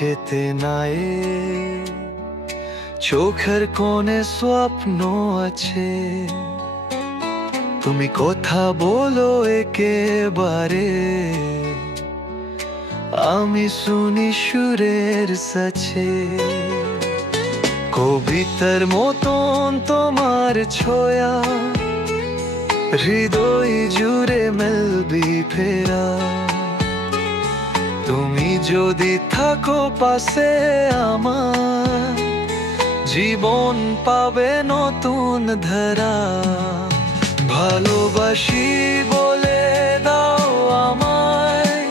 যেতে নাই, চোখের কোণে স্বপ্ন আছে। তুমি কথা বলো একেবারে, আমি শুনি সুরের সাথে। কবিতার মতন তোমার ছোঁয়া, হৃদয় জুড়ে মেলবি ফেরা। তুমি যদি থাকো পাশে আমার, জীবন পাবে নতুন ধারা। ভালোবাসি বলে দাও আমায়,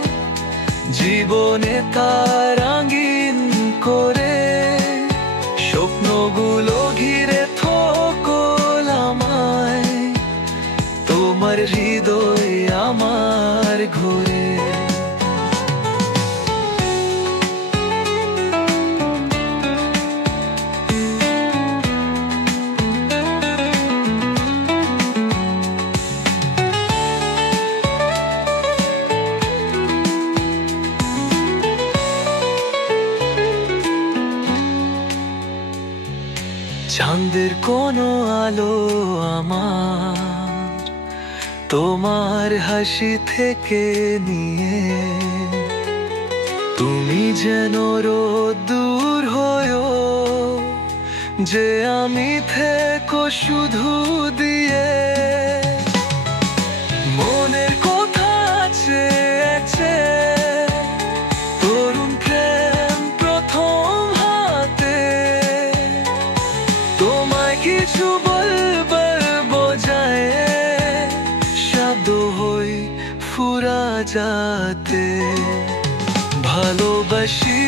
জীবনে তার রঙিন করে। স্বপ্নগুলো ঘিরে থকল আমায়, তোমার হৃদয় আমার ঘুরে। চাঁদের কোনো আলো আমার, তোমার হাসি থেকে নিয়ে। তুমি যেন রোদ্দুর হয়ো, যে আমি থেকো শুধু দিয়ে। মনের কথা আছে তরুণ প্রেম প্রথম হাতে। তোমায় কিছু বলবার বোঝায়, শব্দ হই ফুরা যাতে। ভালোবাসি